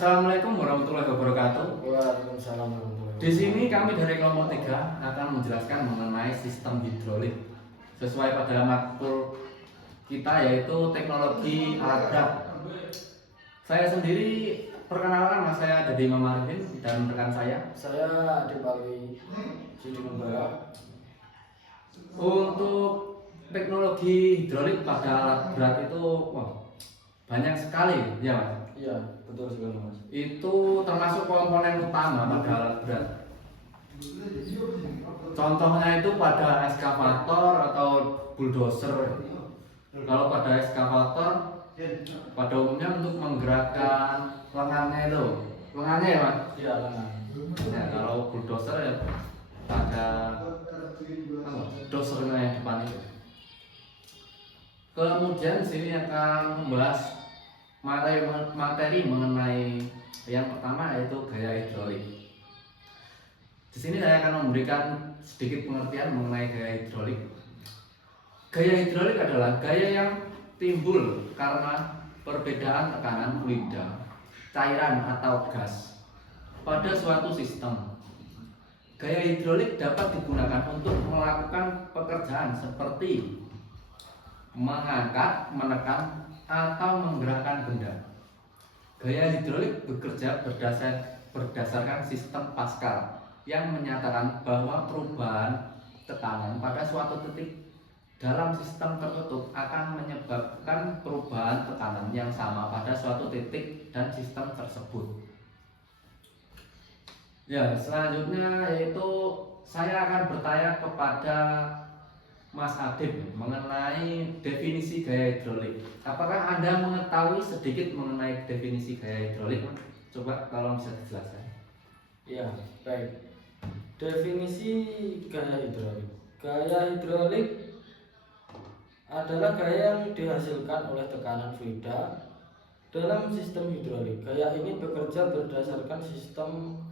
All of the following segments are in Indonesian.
Assalamualaikum warahmatullahi wabarakatuh. Waalaikumsalam warahmatullahi Di sini wabarakatuh. kami dari kelompok 3 akan menjelaskan mengenai sistem hidrolik sesuai pada matkul kita yaitu teknologi alat berat. Saya sendiri perkenalkan, mas saya Dede Imam Arifin dan rekan Saya Adipali Sidi Numbara. Untuk teknologi hidrolik pada alat berat itu banyak sekali ya mas. Iya, betul sekali mas. Itu termasuk komponen utama pada alat berat. Contohnya itu pada eskavator atau bulldozer. Kalau pada eskavator pada umumnya untuk menggerakkan lengannya itu, lengannya ya mas. Iya, lengan. Ya, kalau bulldozer ya pada dosernya yang depan itu. Kemudian di sini akan membahas materi mengenai yang pertama yaitu gaya hidrolik. Di sini saya akan memberikan sedikit pengertian mengenai gaya hidrolik. Gaya hidrolik adalah gaya yang timbul karena perbedaan tekanan fluida, cairan atau gas pada suatu sistem. Gaya hidrolik dapat digunakan untuk melakukan pekerjaan seperti mengangkat, menekan, atau menggerakkan benda. Gaya hidrolik bekerja berdasarkan sistem Pascal yang menyatakan bahwa perubahan tekanan pada suatu titik dalam sistem tertutup akan menyebabkan perubahan tekanan yang sama pada suatu titik dan sistem tersebut. Ya, selanjutnya yaitu saya akan bertanya kepada Mas Adib mengenai definisi gaya hidrolik. Apakah Anda mengetahui sedikit mengenai definisi gaya hidrolik? Coba tolong bisa dijelaskan. Iya, baik. Definisi gaya hidrolik. Gaya hidrolik adalah gaya yang dihasilkan oleh tekanan fluida dalam sistem hidrolik. Gaya ini bekerja berdasarkan sistem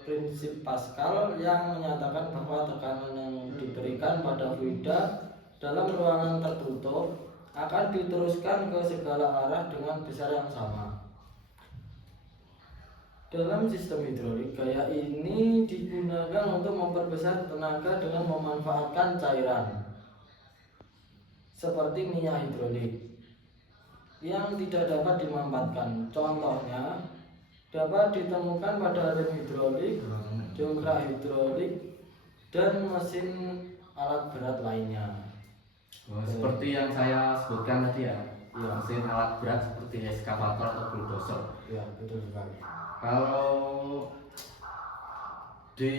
prinsip Pascal yang menyatakan bahwa tekanan yang diberikan pada fluida dalam ruangan tertutup akan diteruskan ke segala arah dengan besar yang sama. Dalam sistem hidrolik, gaya ini digunakan untuk memperbesar tenaga dengan memanfaatkan cairan seperti minyak hidrolik yang tidak dapat dimanfaatkan. Contohnya dapat ditemukan pada rem hidrolik, dongkrak hidrolik, dan mesin alat berat lainnya. Seperti yang saya sebutkan tadi ya, mesin alat berat seperti eskavator atau bulldozer. Ya, betul sekali. Kalau di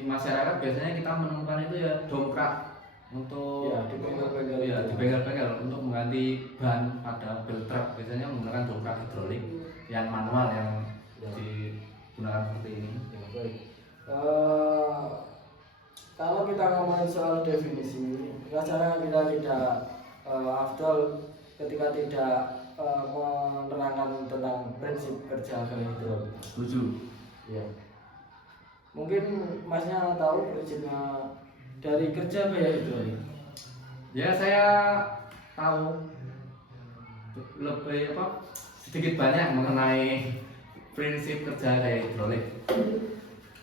masyarakat biasanya kita menemukan itu ya dongkrak untuk di bengkel-bengkel untuk mengganti ban pada bel truk, biasanya menggunakan dongkrak hidrolik yang manual yang digunakan seperti ini. Ya, baik. Kalau kita ngomongin soal definisi, rasanya kita tidak afdol ketika tidak menerangkan tentang prinsip kerja gaya hidrolik. Setuju. Ya. Mungkin masnya tahu prinsipnya dari kerja gaya hidrolik. Ya, saya tahu lebih sedikit banyak mengenai prinsip kerja gaya hidrolik.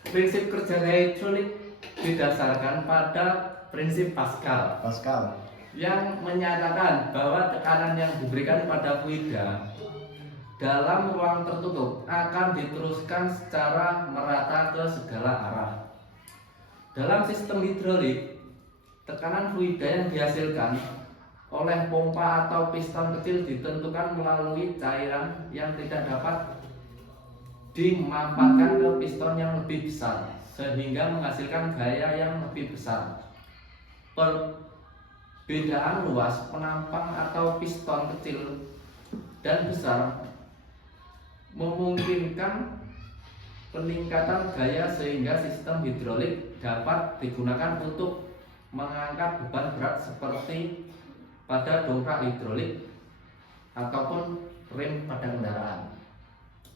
Prinsip kerja gaya hidrolik didasarkan pada prinsip Pascal yang menyatakan bahwa tekanan yang diberikan pada fluida dalam ruang tertutup akan diteruskan secara merata ke segala arah. Dalam sistem hidrolik, tekanan fluida yang dihasilkan oleh pompa atau piston kecil ditentukan melalui cairan yang tidak dapat dimanfaatkan ke piston yang lebih besar sehingga menghasilkan gaya yang lebih besar. Perbedaan luas penampang atau piston kecil dan besar memungkinkan peningkatan gaya sehingga sistem hidrolik dapat digunakan untuk mengangkat beban berat seperti pada dongkrak hidrolik ataupun rem pada kendaraan.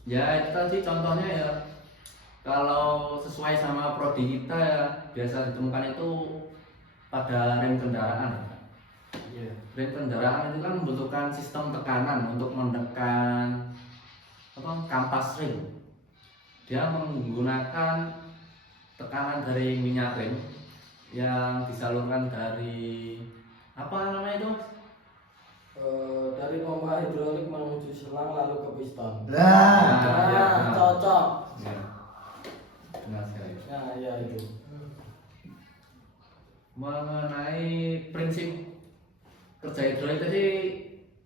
Ya, itu tadi contohnya ya. Kalau sesuai sama prodi kita ya biasa ditemukan itu pada rem kendaraan. Rem kendaraan itu kan membutuhkan sistem tekanan untuk menekan kampas ring. Dia menggunakan tekanan dari minyak rem yang disalurkan dari apa namanya itu? Dari pompa hidrolik menuju selang lalu ke piston. Lah, ya, benar. Cocok. Ya, benar sekali. Nah, ya itu. Mengenai prinsip kerja hidrolik tadi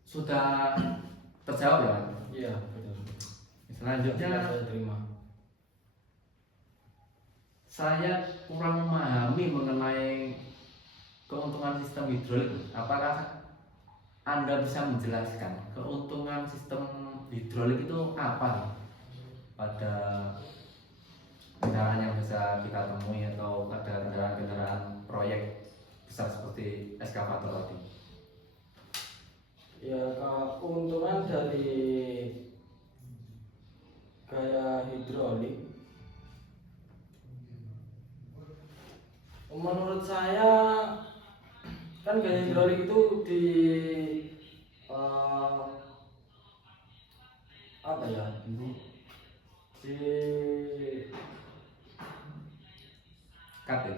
sudah terjawab ya, Pak? Iya, betul. Selanjutnya Saya terima. saya kurang memahami mengenai keuntungan sistem hidrolik. Apakah Anda bisa menjelaskan keuntungan sistem hidrolik itu apa pada kendaraan yang bisa kita temui atau pada kendaraan-kendaraan proyek besar seperti eskavator tadi? Ya, keuntungan dari gaya hidrolik menurut saya kan gaya hidrolik itu di apa ya, di Cut ya?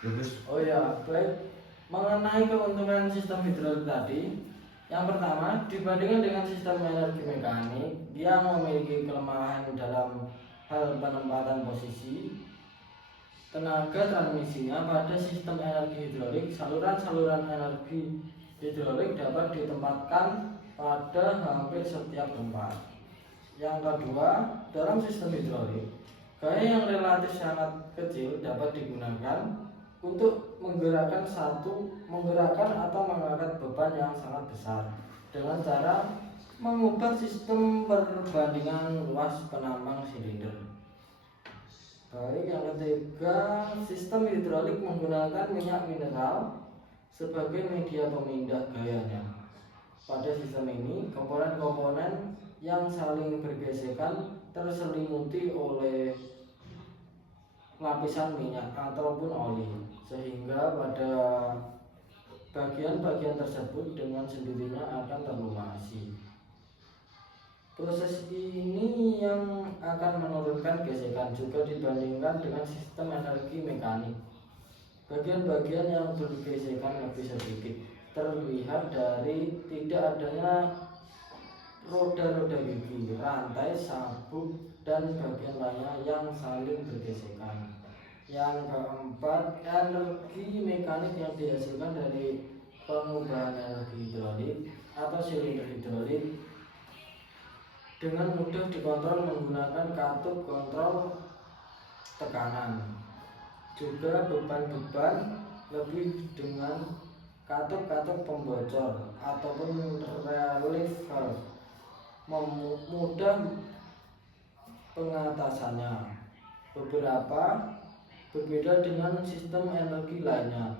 Terus oh ya, baik. Mengenai keuntungan sistem hidrolik tadi, yang pertama dibandingkan dengan sistem energi mekanik, dia memiliki kelemahan dalam hal penempatan posisi tenaga transmisinya. Pada sistem energi hidrolik, saluran-saluran energi hidrolik dapat ditempatkan pada hampir setiap tempat. Yang kedua, dalam sistem hidrolik, gaya yang relatif sangat kecil dapat digunakan untuk menggerakkan atau mengangkat beban yang sangat besar dengan cara mengubah sistem perbandingan luas penambang silinder. Baik, yang ketiga, sistem hidrolik menggunakan minyak mineral sebagai media pemindah gayanya. Pada sistem ini, komponen-komponen yang saling bergesekan terselimuti oleh lapisan minyak ataupun oli, sehingga pada bagian-bagian tersebut dengan sendirinya akan terlumasi. Proses ini yang akan menurunkan gesekan juga dibandingkan dengan sistem energi mekanik. Bagian-bagian yang bergesekan lebih sedikit terlihat dari tidak adanya roda-roda gigi, rantai, sabuk, dan bagian lainnya yang saling bergesekan. Yang keempat, energi mekanik yang dihasilkan dari pengubahan energi hidrolik atau silinder hidrolik dengan mudah dikontrol menggunakan katup kontrol tekanan. Juga beban-beban lebih dengan katup-katup pembocor ataupun relief valve, mudah pengatasannya. Berbeda dengan sistem energi lainnya,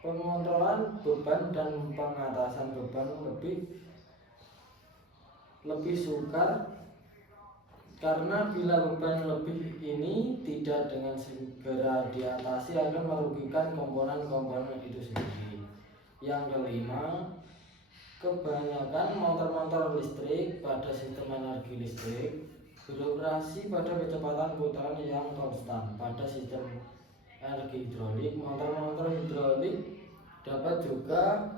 pengontrolan beban dan pengatasan beban lebih sukar, karena bila beban lebih ini tidak dengan segera diatasi akan merugikan komponen-komponen itu sendiri. Yang kelima, kebanyakan motor-motor listrik pada sistem energi listrik beroperasi pada kecepatan putaran yang konstan. Pada sistem energi hidrolik, motor-motor hidrolik dapat juga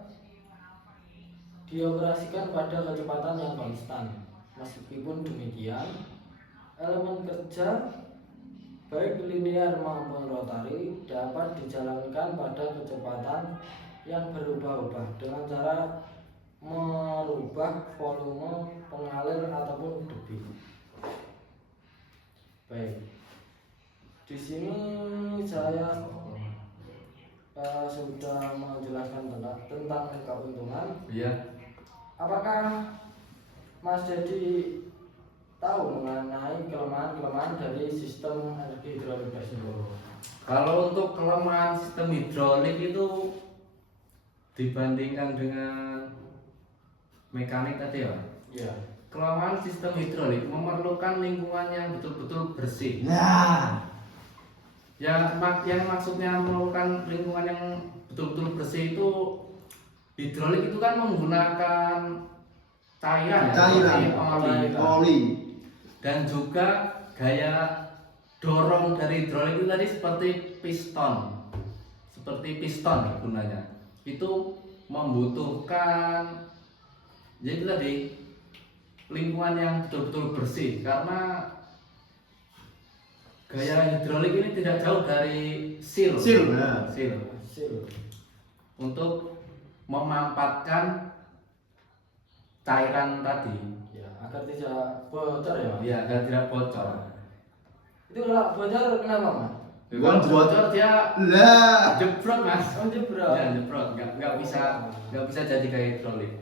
dioperasikan pada kecepatan yang konstan. Meskipun demikian, elemen kerja baik linear maupun rotari dapat dijalankan pada kecepatan yang berubah-ubah dengan cara merubah volume pengalir ataupun debit. Baik, di sini saya sudah menjelaskan tentang keuntungan. iya. Apakah Mas Dedi tahu mengenai kelemahan-kelemahan dari sistem energi hidrolik tersebut? Kalau untuk kelemahan sistem hidrolik itu dibandingkan dengan mekanik tadi ya, Iya. kelemahan sistem hidrolik memerlukan lingkungan yang betul-betul bersih. Nah, Yang maksudnya memerlukan lingkungan yang betul-betul bersih itu, hidrolik itu kan menggunakan cairan, ya, Cairan. seperti oli. Oli. Dan juga gaya dorong dari hidrolik itu tadi seperti piston gunanya. Itu membutuhkan, jadi tadi lingkungan yang betul-betul bersih, karena gaya hidrolik ini tidak jauh dari seal. Nah. Hasil. Untuk memampatkan cairan tadi, Ya, agar tidak bocor ya Mas. ya agar tidak bocor. Itu kalau bocor kenapa Mas? Kalau bocor dia Lah. jebrot mas. Oh jebrot. Ya jebrot, nggak bisa jadi kayak hidrolik.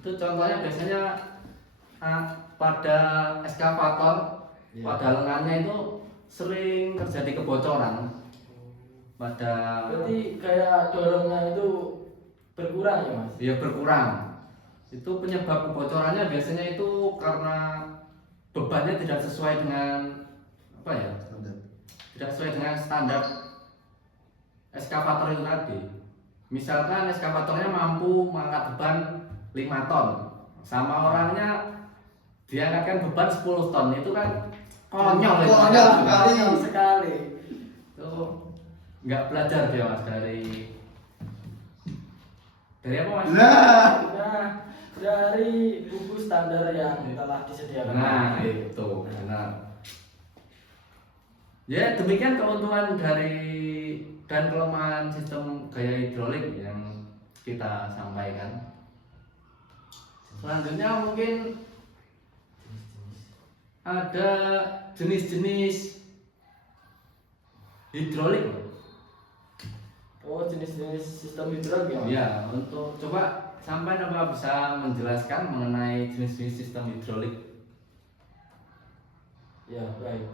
Itu contohnya biasanya pada eskavator, Ya. pada lengannya itu sering terjadi kebocoran. Berarti kayak dorongnya itu berkurang ya Mas? Ya berkurang. Itu penyebab kebocorannya biasanya itu karena bebannya tidak sesuai dengan apa ya? Tidak sesuai dengan standar eskavator itu tadi. Misalkan eskavatornya mampu mengangkat beban 5 ton, sama orangnya diangkatkan beban 10 ton, itu kan konyol ya. Konyol sekali. Itu nggak belajar dia mas dari apa mas? Lah. Nah, dari buku standar yang telah disediakan. Nah itu benar. Ya demikian keuntungan dari dan kelemahan sistem gaya hidrolik yang kita sampaikan. Selanjutnya mungkin ada jenis-jenis hidrolik. Oh, jenis-jenis sistem hidrolik ya Mas? Ya, untuk coba sampai apa bisa menjelaskan mengenai jenis-jenis sistem hidrolik. Ya, baik.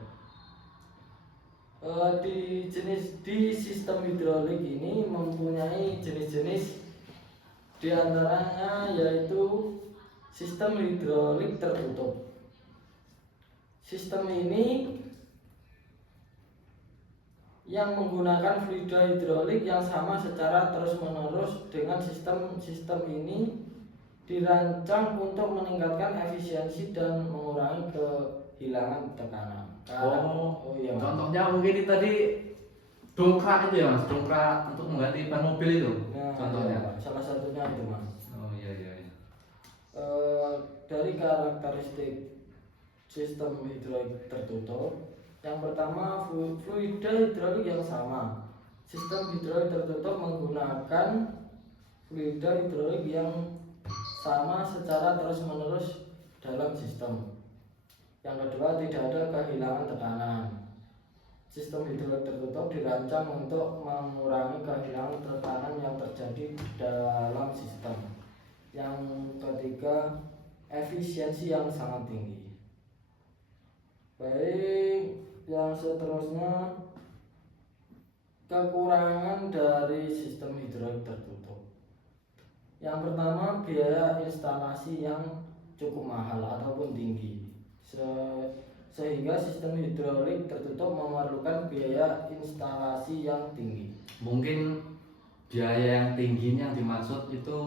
Di sistem hidrolik ini mempunyai jenis-jenis, diantaranya yaitu sistem hidrolik tertutup. Sistem ini yang menggunakan fluida hidrolik yang sama secara terus-menerus. Dengan sistem ini dirancang untuk meningkatkan efisiensi dan mengurangi kehilangan tekanan. Oh iya Mas. Contohnya mungkin tadi dongkrak itu ya mas, dongkrak untuk mengganti ban mobil itu. Nah, Contohnya. iya, salah satunya itu Mas. Oh iya iya. Dari karakteristik sistem hidrolik tertutup, yang pertama fluida hidrolik yang sama. Sistem hidrolik tertutup menggunakan fluida hidrolik yang sama secara terus-menerus dalam sistem. Yang kedua, tidak ada kehilangan tekanan. Sistem hidrolik tertutup dirancang untuk mengurangi kehilangan tekanan yang terjadi dalam sistem. Yang ketiga, efisiensi yang sangat tinggi. Baik, yang seterusnya, kekurangan dari sistem hidrolik tertutup. Yang pertama, biaya instalasi yang cukup mahal ataupun tinggi, sehingga sistem hidrolik tertutup memerlukan biaya instalasi yang tinggi. Mungkin biaya yang tinggi yang dimaksud itu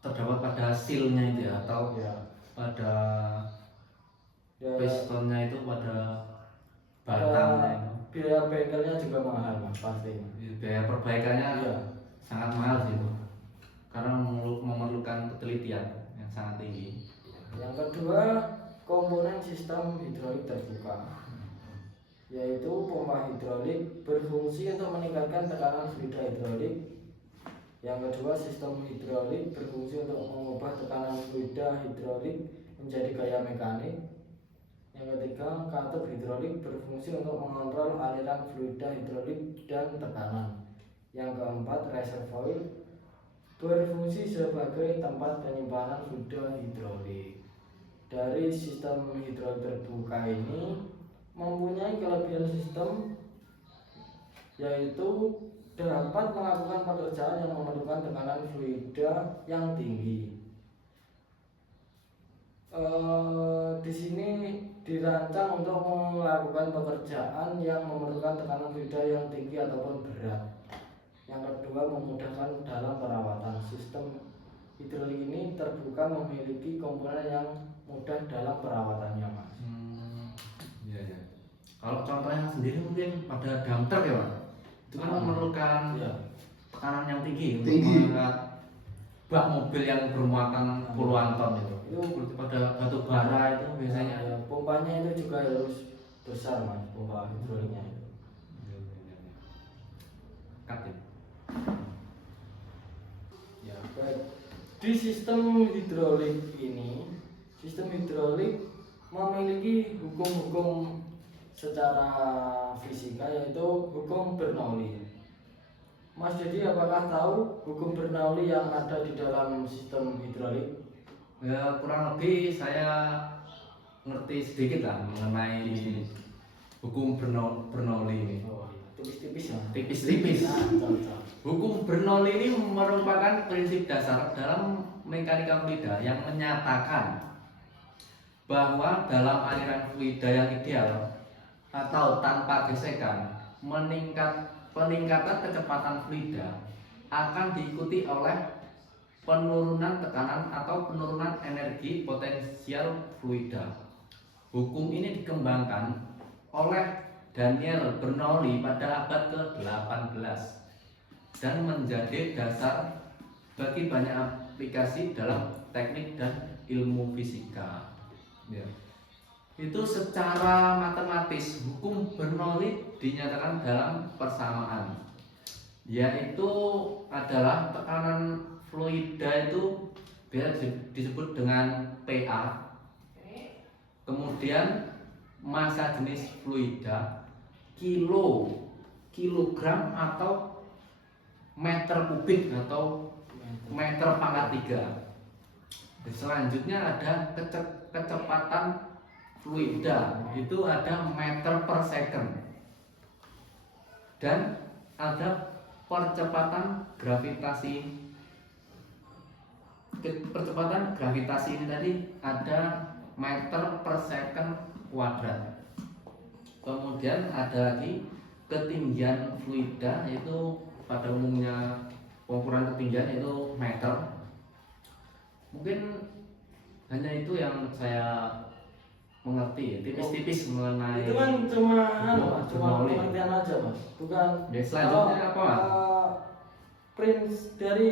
terdapat pada sealnya itu ya, atau pada pistonnya itu, pada batangnya itu. Biaya bengkelnya juga mahal Mas, pasti. Biaya perbaikannya Iya. sangat mahal sih itu, karena memerlukan ketelitian yang sangat tinggi. Yang kedua, komponen sistem hidrolik terbuka, yaitu pompa hidrolik berfungsi untuk meningkatkan tekanan fluida hidrolik. Yang kedua, sistem hidrolik berfungsi untuk mengubah tekanan fluida hidrolik menjadi gaya mekanik. Yang ketiga, katup hidrolik berfungsi untuk mengontrol aliran fluida hidrolik dan tekanan. Yang keempat, reservoir berfungsi sebagai tempat penyimpanan fluida hidrolik. Dari sistem hidrolik terbuka ini mempunyai kelebihan sistem, yaitu dapat melakukan pekerjaan yang memerlukan tekanan fluida yang tinggi. Di sini dirancang untuk melakukan pekerjaan yang memerlukan tekanan fluida yang tinggi ataupun berat. Yang kedua, memudahkan dalam perawatan. Sistem hidrolik ini terbuka memiliki komponen yang mudah dalam perawatannya, Mas. Iya ya. Kalau contohnya sendiri mungkin pada dump truck ya, Mas. Itu kan memerlukan Ya. tekanan yang tinggi untuk Tinggi. mengangkat bak mobil yang bermuatan puluhan ton itu. Itu Pada batu bara itu biasanya. ya, pompanya itu juga harus besar, Mas, pompa hidroliknya itu. Cut ya. Ya, baik. Di sistem hidrolik ini, sistem hidrolik memiliki hukum-hukum secara fisika, yaitu hukum Bernoulli. Mas Dedi, apakah tahu hukum Bernoulli yang ada di dalam sistem hidrolik? Ya kurang lebih saya ngerti sedikit lah mengenai hukum Bernoulli ini. Oh, iya. Tipis-tipis ya. Tipis-tipis. Nah, cocok. Hukum Bernoulli ini merupakan prinsip dasar dalam mekanika fluida yang menyatakan bahwa dalam aliran fluida yang ideal atau tanpa gesekan, peningkatan kecepatan fluida akan diikuti oleh penurunan tekanan atau penurunan energi potensial fluida. Hukum ini dikembangkan oleh Daniel Bernoulli pada abad ke-18 dan menjadi dasar bagi banyak aplikasi dalam teknik dan ilmu fisika. Ya. Itu secara matematis hukum Bernoulli dinyatakan dalam persamaan, yaitu adalah tekanan fluida itu biasa disebut dengan PA. Kemudian massa jenis fluida kilogram atau meter kubik atau meter pangkat 3. Selanjutnya ada kecepatan fluida, itu ada meter per second. Dan ada percepatan gravitasi. Percepatan gravitasi ini tadi ada meter per second kuadrat. Kemudian ada lagi ketinggian fluida, yaitu pada umumnya pengukuran ketinggian itu meter. Mungkin hanya itu yang saya mengerti, tipis-tipis mengenai. Itu kan cuma Mas, cuma Bernoulli. pengertian aja, Mas. Bukan. Ya, selanjutnya Kalau, apa, Mas? Prinsip dari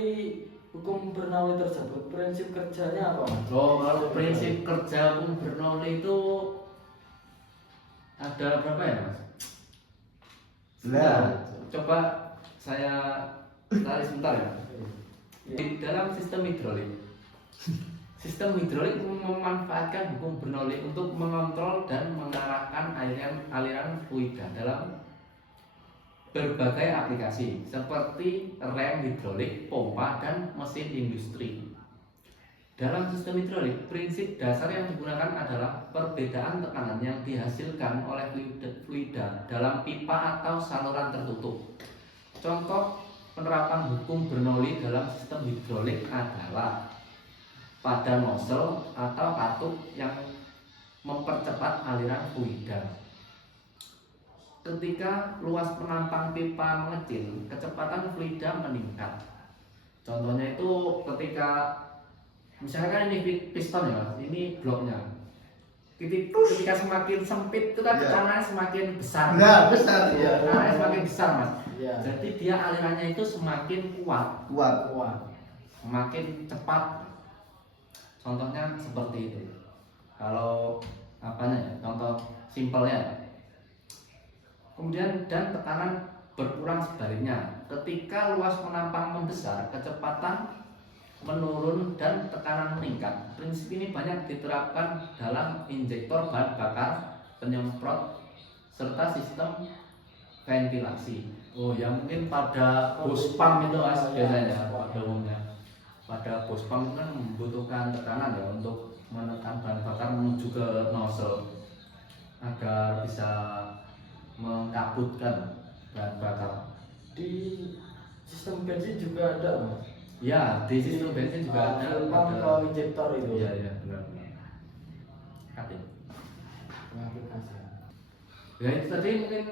hukum Bernoulli tersebut, prinsip kerjanya apa, Mas? Oh, kalau prinsip kerja hukum Bernoulli itu ada berapa ya, Mas? Nah, Coba saya tarik sebentar ya. Iya. Di dalam sistem hidrolik memanfaatkan hukum Bernoulli untuk mengontrol dan mengarahkan aliran fluida dalam berbagai aplikasi seperti rem hidrolik, pompa, dan mesin industri. Dalam sistem hidrolik, prinsip dasar yang digunakan adalah perbedaan tekanan yang dihasilkan oleh fluida dalam pipa atau saluran tertutup. Contoh penerapan hukum Bernoulli dalam sistem hidrolik adalah pada nozzle atau katup yang mempercepat aliran fluida. Ketika luas penampang pipa mengecil, kecepatan fluida meningkat. Contohnya itu ketika misalkan ini piston ya, ini bloknya. Ketika semakin sempit itu kan Ya. tekanannya semakin besar. Nah, besar ya. Tekanannya semakin besar, Mas. Iya. Jadi dia alirannya itu semakin kuat, Kuat. semakin cepat. Contohnya seperti itu. Kalau apanya ya? Contoh simpelnya. Kemudian dan tekanan berkurang sebaliknya. Ketika luas penampang membesar, kecepatan menurun dan tekanan meningkat. Prinsip ini banyak diterapkan dalam injektor bahan bakar, penyemprot, serta sistem ventilasi. Oh ya, mungkin pada bus pump itu, Mas, biasanya pada umumnya. Pada bus pump itu kan membutuhkan tekanan ya untuk menekan bahan bakar menuju ke nozzle agar bisa mengkabutkan bahan bakar. Di sistem bensin juga ada, Mas. Ya, di sistem bensin juga ada. Pump atau injektor itu. Iya, iya, benar-benar. Katin. Aplikasi. Ya itu tadi mungkin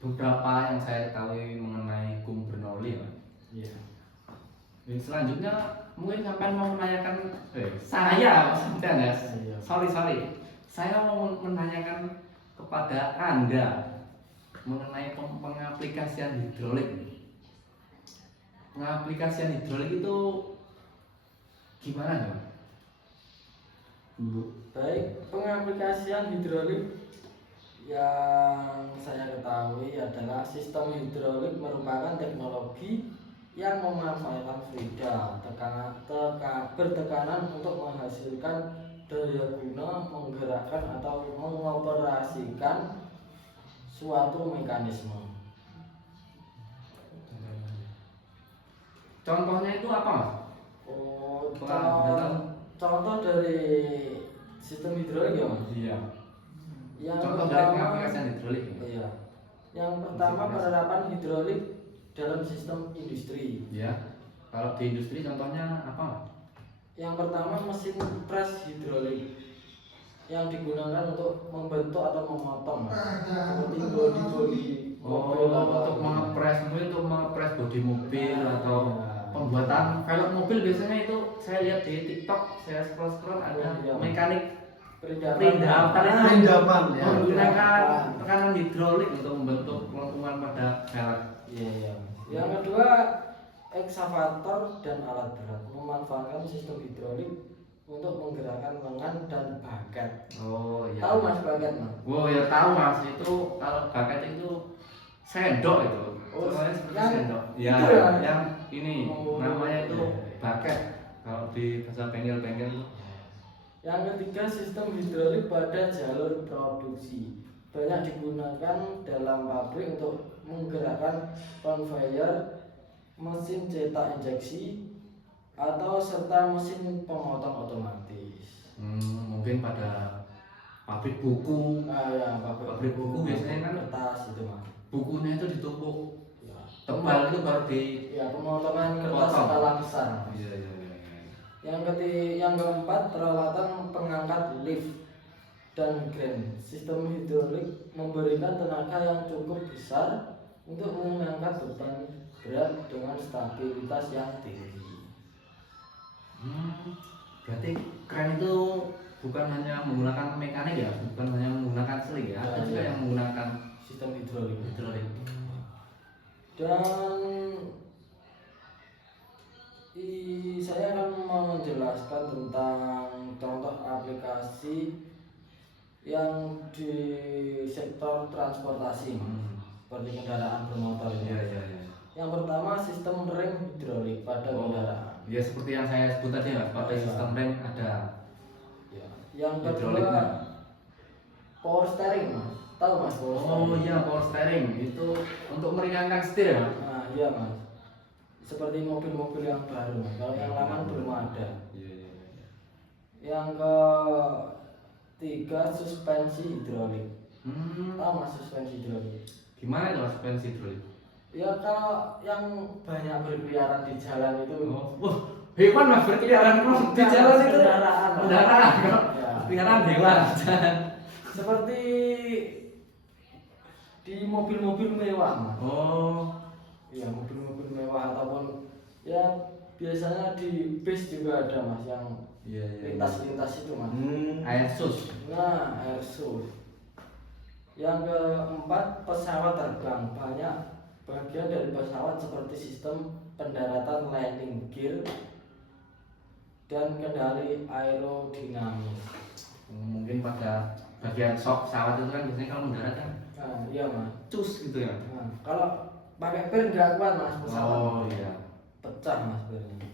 beberapa yang saya ketahui mengenai hukum Bernoulli, Mas. Iya. Selanjutnya mungkin sampai mau menanyakan saya sebentar guys. Iya. Sorry. Saya mau menanyakan kepada Anda mengenai pengaplikasian hidrolik. Pengaplikasian hidrolik itu gimana ya? Baik, pengaplikasian hidrolik yang saya ketahui adalah sistem hidrolik merupakan teknologi yang memanfaatkan fluida bertekanan untuk menghasilkan daya guna menggerakkan atau mengoperasikan suatu mekanisme. Contohnya itu apa, Mas? Oh, Pengaplikasian. contoh dari sistem hidrolik ya, Mas? Iya. Yang Contoh dari pertama, pengaplikasian hidrolik. iya. Yang pertama penerapan hidrolik dalam sistem industri. Ya. Kalau di industri contohnya apa? Yang pertama mesin pres hidrolik yang digunakan untuk membentuk atau memotong seperti bodi-bodi mobil Untuk mengepres bodi mobil atau Ya. pembuatan velg mobil biasanya itu saya lihat di TikTok, saya scroll ada Iya. mekanik Perindapan. Perindapan ya. menggunakan tekanan hidrolik untuk membentuk kelengkungan pada velg. Iya. Yang kedua eksavator dan alat berat memanfaatkan sistem hidrolik untuk menggerakkan lengan dan baket. Oh iya. Tahu Mas baket, Mas? Oh ya tahu Mas, itu kalau baket itu sendok itu. Oh, Contohnya seperti yang sendok. Ya, itu ya? yang ini Oh, namanya itu iya. baket. Kalau di bahasa bengkel-bengkel itu. Yang ketiga sistem hidrolik pada jalur produksi banyak digunakan dalam pabrik untuk menggerakkan conveyor, mesin cetak injeksi, atau serta mesin pemotong otomatis. Mungkin pada pabrik buku. Ya, Pabrik buku biasanya kan kertas itu Mas. bukunya itu ditumpuk Ya. tebal itu baru di. Ya, pemotongan kertas Potong. skala besar. Iya. Yang keempat peralatan pengangkat lift dan crane. Sistem hidrolik memberikan tenaga yang cukup besar untuk mengangkat beban berat dengan stabilitas yang tinggi. Berarti keren itu bukan hanya menggunakan mekanik ya, bukan hanya menggunakan seling ya, ada Ya, juga ya. yang menggunakan Sistem hidrolik. hidrolik. Dan saya akan menjelaskan tentang contoh aplikasi yang di sektor transportasi, seperti kendaraan bermotor ini. Iya. Yang pertama sistem rem hidrolik pada kendaraan. Ya seperti yang saya sebut tadi Mas, pada Iya. sistem rem ada. Ya. Yang Hidroliknya. kedua power steering, Mas. Tahu Mas power steering? Oh iya, power steering itu untuk meringankan setir ya. Nah, iya Mas. Seperti mobil-mobil yang baru, Mas. Kalau yang lama belum ada. Iya. Yang ketiga suspensi hidrolik. Tahu Mas suspensi hidrolik? Gimana itu suspensi hidrolik? Ya kalau yang banyak berkeliaran di jalan itu. Hewan Mas berkeliaran di jalan itu. Kendaraan. Kendaraan kok. Ya. Berkeliaran hewan. Seperti di mobil-mobil mewah, Mas. Oh. Ya mobil-mobil mewah ataupun ya biasanya di bis juga ada Mas yang Iya. lintas-lintas itu Mas. Air sus. Nah, airsoft. Yang keempat pesawat terbang. Banyak bagian dari pesawat seperti sistem pendaratan landing gear dan kendali aerodinamis. Mungkin pada bagian sok pesawat itu kan biasanya kalau mendarat kan Nah, iya Mas. cus gitu ya. Nah, kalau pakai pir nggak kuat Mas pesawat. Oh iya. Pecah Mas pirnya.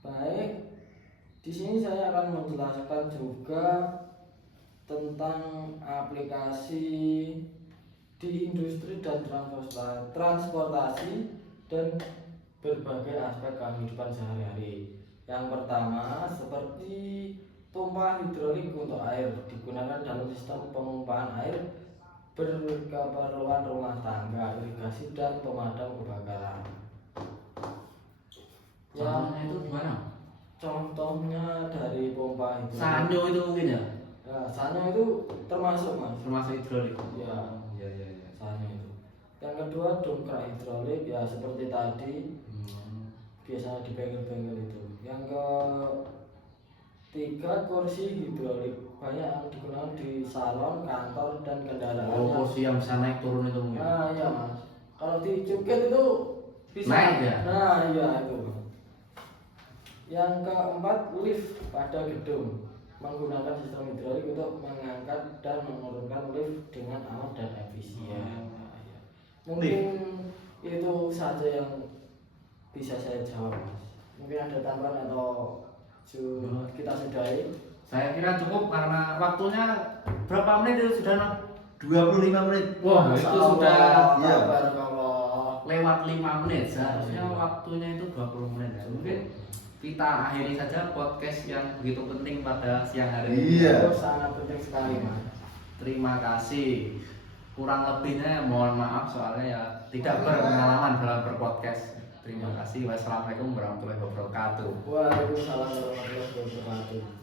Baik. Di sini saya akan menjelaskan juga tentang aplikasi di industri dan transportasi dan berbagai aspek kehidupan sehari-hari. Yang pertama seperti pompa hidrolik untuk air digunakan dalam sistem pengumpahan air berkeperluan rumah tangga, irigasi dan pemadam kebakaran. Contohnya itu gimana? Contohnya dari pompa hidrolik. Sanyo itu mungkin ya. Nah, sanyo itu termasuk Mas. Termasuk hidrolik. Ya. Iya. Sanyo itu. Yang kedua dongkrak hidrolik ya seperti tadi biasanya di bengkel-bengkel itu. Yang ketiga, kursi hidrolik banyak yang digunakan di salon, kantor, dan kendaraan. Oh, kursi yang bisa naik turun itu mungkin. Nah iya mas, kalau dicuket itu bisa Naik ya? Nah iya itu. Yang keempat, lift pada gedung menggunakan sistem hidrolik untuk mengangkat dan menurunkan lift dengan aman dan efisien. Mungkin itu saja yang bisa saya jawab mas. Mungkin ada tambahan atau kita sudahi? Saya kira cukup karena waktunya berapa menit itu sudah 25 menit. wah itu sudah Iya. Barakallah. lewat 5 menit, seharusnya waktunya itu 20 menit ya. Mungkin kita akhiri saja podcast yang begitu penting pada siang hari ini. Iya. Itu sangat penting sekali mas. Terima kasih. Kurang lebihnya mohon maaf soalnya ya tidak berpengalaman dalam berpodcast. Terima kasih. Wassalamualaikum warahmatullahi wabarakatuh. Waalaikumsalam warahmatullahi wabarakatuh.